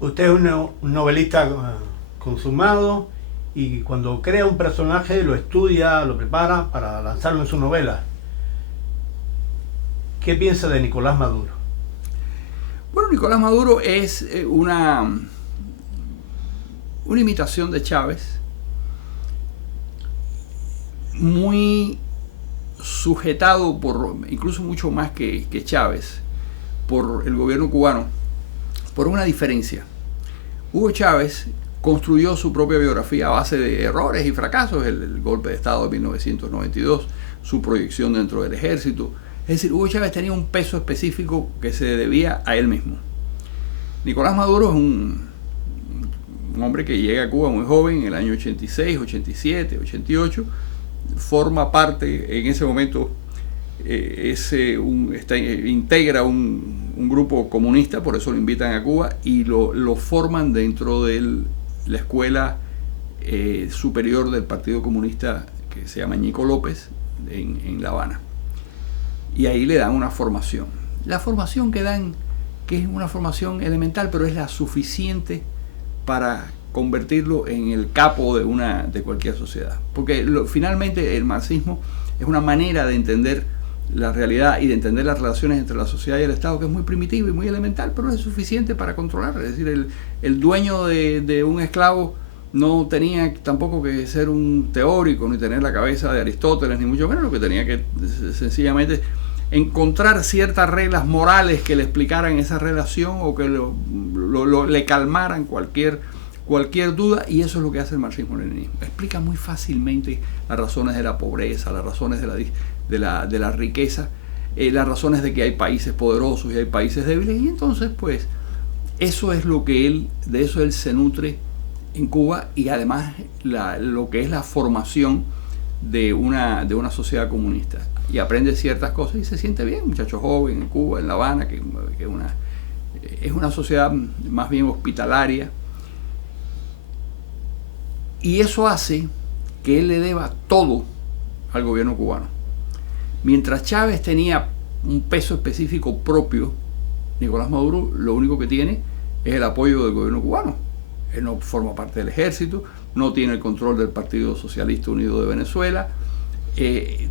Usted es un novelista consumado y cuando crea un personaje lo estudia, lo prepara para lanzarlo en su novela. ¿Qué piensa de Nicolás Maduro? Bueno, Nicolás Maduro es una imitación de Chávez, muy sujetado por, incluso mucho más que Chávez, por el gobierno cubano, por una diferencia. Hugo Chávez construyó su propia biografía a base de errores y fracasos, el golpe de Estado de 1992, su proyección dentro del ejército. Es decir, Hugo Chávez tenía un peso específico que se debía a él mismo. Nicolás Maduro es un hombre que llega a Cuba muy joven, en el año 86, 87, 88, forma parte, en ese momento integra un grupo comunista, por eso lo invitan a Cuba y lo forman dentro de la escuela superior del Partido Comunista que se llama Ñico López en La Habana. Y ahí le dan una formación. La formación que dan, que es una formación elemental, pero es la suficiente para convertirlo en el capo de cualquier sociedad. Porque finalmente el marxismo es una manera de entender la realidad y de entender las relaciones entre la sociedad y el Estado, que es muy primitiva y muy elemental, pero es suficiente para controlar. Es decir, el dueño de un esclavo no tenía tampoco que ser un teórico, ni tener la cabeza de Aristóteles, ni mucho menos. Lo que tenía que sencillamente encontrar ciertas reglas morales que le explicaran esa relación o que le calmaran cualquier duda, y eso es lo que hace el marxismo-leninismo. Explica muy fácilmente las razones de la pobreza, las razones de la riqueza, las razones de que hay países poderosos y hay países débiles, y entonces pues eso es de eso él se nutre en Cuba, y además lo que es la formación de una sociedad comunista, y aprende ciertas cosas y se siente bien, muchacho joven en Cuba, en La Habana, que es una sociedad más bien hospitalaria, y eso hace que él le deba todo al gobierno cubano. Mientras Chávez tenía un peso específico propio, Nicolás Maduro lo único que tiene es el apoyo del gobierno cubano. Él no forma parte del ejército, no tiene el control del Partido Socialista Unido de Venezuela.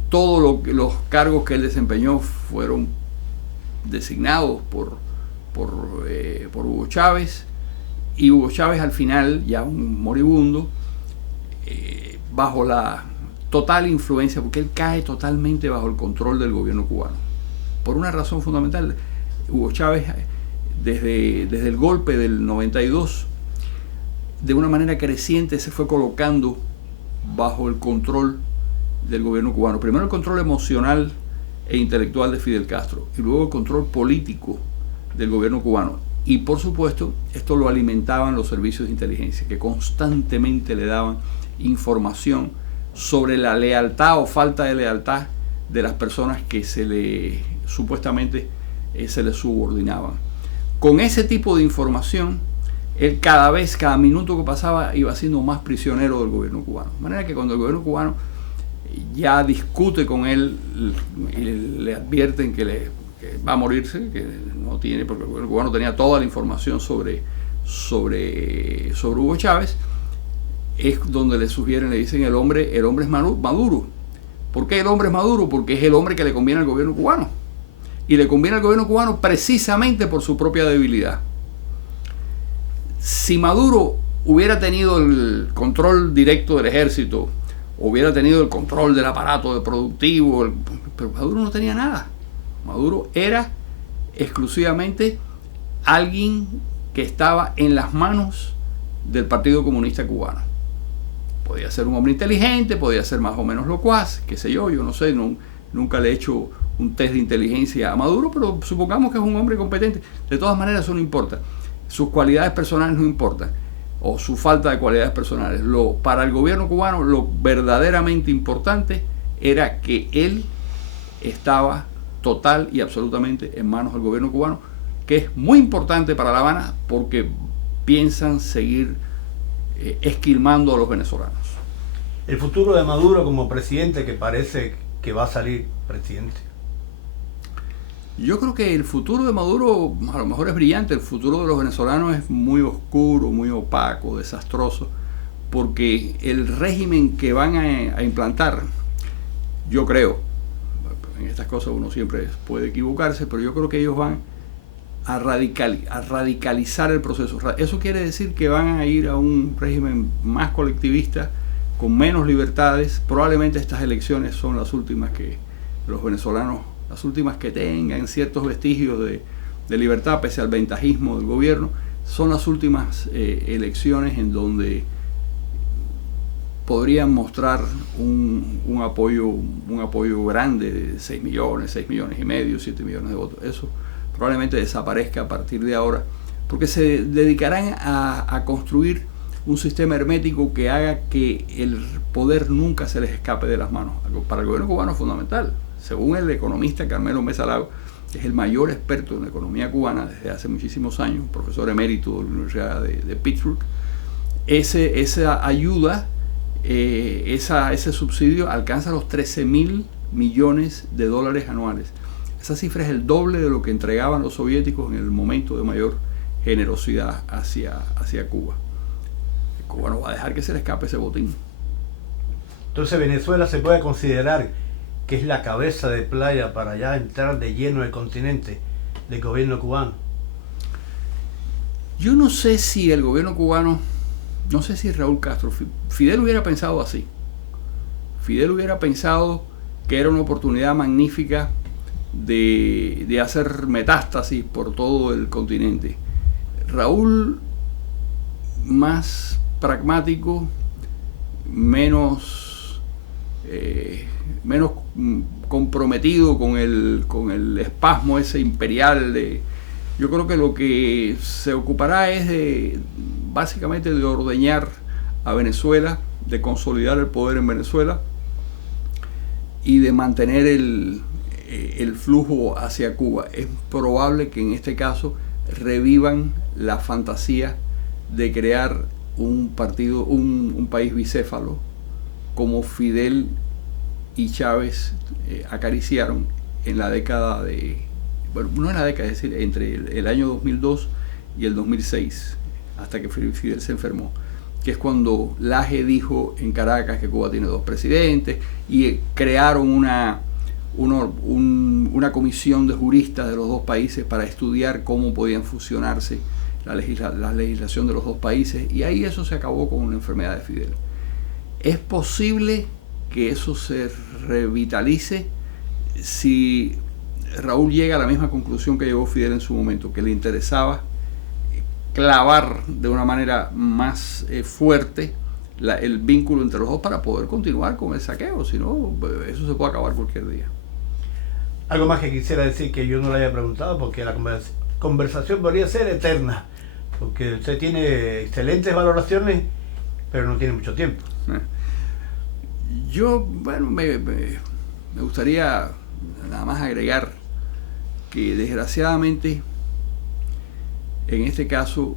Todos los cargos que él desempeñó fueron designados por Hugo Chávez, y Hugo Chávez al final, ya un moribundo, bajo la total influencia, porque él cae totalmente bajo el control del gobierno cubano. Por una razón fundamental, Hugo Chávez, desde el golpe del 92, de una manera creciente se fue colocando bajo el control del gobierno cubano. Primero el control emocional e intelectual de Fidel Castro, y luego el control político del gobierno cubano. Y por supuesto, esto lo alimentaban los servicios de inteligencia, que constantemente le daban información sobre la lealtad o falta de lealtad de las personas que supuestamente se le subordinaban. Con ese tipo de información, él cada minuto que pasaba iba siendo más prisionero del gobierno cubano. De manera que cuando el gobierno cubano ya discute con él y le advierten que va a morirse, que no tiene, porque el gobierno cubano tenía toda la información sobre Hugo Chávez, es donde le sugieren, le dicen el hombre es Maduro. ¿Por qué el hombre es Maduro? Porque es el hombre que le conviene al gobierno cubano. Y le conviene al gobierno cubano precisamente por su propia debilidad. Si Maduro hubiera tenido el control directo del ejército, hubiera tenido el control del aparato productivo, pero Maduro no tenía nada. Maduro era exclusivamente alguien que estaba en las manos del Partido Comunista Cubano. Podía ser un hombre inteligente, podía ser más o menos locuaz, qué sé yo no sé, nunca le he hecho un test de inteligencia a Maduro, pero supongamos que es un hombre competente. De todas maneras, eso no importa. Sus cualidades personales no importan, o su falta de cualidades personales. Para el gobierno cubano, lo verdaderamente importante era que él estaba total y absolutamente en manos del gobierno cubano, que es muy importante para La Habana porque piensan seguir esquilmando a los venezolanos. El futuro de Maduro como presidente, que parece que va a salir presidente. Yo creo que el futuro de Maduro a lo mejor es brillante, el futuro de los venezolanos es muy oscuro, muy opaco, desastroso, porque el régimen que van a implantar, yo creo, en estas cosas uno siempre puede equivocarse, pero yo creo que ellos van a radicalizar el proceso. Eso quiere decir que van a ir a un régimen más colectivista, con menos libertades. Probablemente estas elecciones son las últimas que los venezolanos, las últimas que tengan ciertos vestigios de libertad, pese al ventajismo del gobierno. Son las últimas elecciones en donde podrían mostrar un apoyo grande de 6 millones y medio, 7 millones de votos. Eso probablemente desaparezca a partir de ahora, porque se dedicarán a construir un sistema hermético que haga que el poder nunca se les escape de las manos. Algo para el gobierno cubano es fundamental. Según el economista Carmelo Mesa Lago, que es el mayor experto en la economía cubana desde hace muchísimos años, profesor emérito de la Universidad de Pittsburgh, esa ayuda, ese subsidio alcanza los 13.000 millones de dólares anuales. Esa cifra es el doble de lo que entregaban los soviéticos en el momento de mayor generosidad hacia Cuba. Cuba no va a dejar que se le escape ese botín. Entonces Venezuela se puede considerar que es la cabeza de playa para ya entrar de lleno al continente del gobierno cubano. Yo no sé si el gobierno cubano, no sé si Raúl Castro, Fidel hubiera pensado así. Fidel hubiera pensado que era una oportunidad magnífica de hacer metástasis por todo el continente. Raúl, más pragmático, menos comprometido con el espasmo ese imperial. Yo creo que lo que se ocupará es básicamente de ordeñar a Venezuela, de consolidar el poder en Venezuela y de mantener el flujo hacia Cuba. Es probable que en este caso revivan la fantasía de crear un país bicéfalo, como Fidel y Chávez acariciaron en la década no en la década, es decir, entre el año 2002 y el 2006, hasta que Fidel se enfermó, que es cuando Laje dijo en Caracas que Cuba tiene 2 presidentes, y crearon una comisión de juristas de los 2 países para estudiar cómo podían fusionarse la legislación de los 2 países, y ahí eso se acabó con una enfermedad de Fidel. Es posible que eso se revitalice si Raúl llega a la misma conclusión que llegó Fidel en su momento, que le interesaba clavar de una manera más fuerte el vínculo entre los 2 para poder continuar con el saqueo. Si no, eso se puede acabar cualquier día. Algo más que quisiera decir que yo no le haya preguntado, porque la conversación podría ser eterna, porque usted tiene excelentes valoraciones, pero no tiene mucho tiempo. Yo, bueno, me gustaría nada más agregar que desgraciadamente en este caso,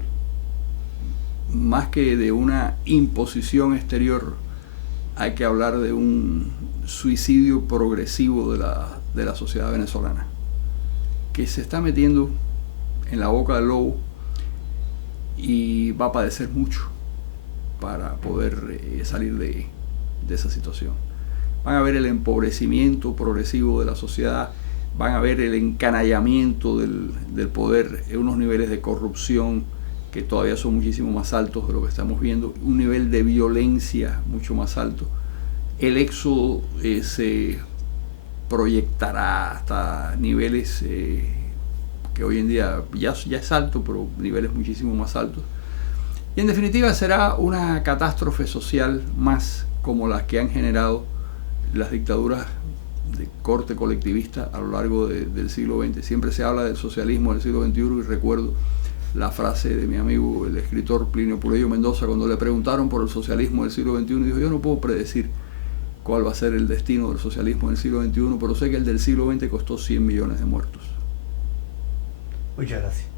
más que de una imposición exterior, hay que hablar de un suicidio progresivo de la sociedad venezolana, que se está metiendo en la boca del lobo y va a padecer mucho para poder salir de esa situación. Van a ver el empobrecimiento progresivo de la sociedad, van a ver el encanallamiento del poder en unos niveles de corrupción que todavía son muchísimo más altos de lo que estamos viendo, un nivel de violencia mucho más alto. El éxodo se proyectará hasta niveles que hoy en día ya es alto, pero niveles muchísimo más altos. Y en definitiva será una catástrofe social más como las que han generado las dictaduras de corte colectivista a lo largo del siglo XX. Siempre se habla del socialismo del siglo XXI y recuerdo la frase de mi amigo el escritor Plinio Puleyo Mendoza cuando le preguntaron por el socialismo del siglo XXI, y dijo: yo no puedo predecir cuál va a ser el destino del socialismo del siglo XXI, pero sé que el del siglo XX costó 100 millones de muertos. Muchas gracias.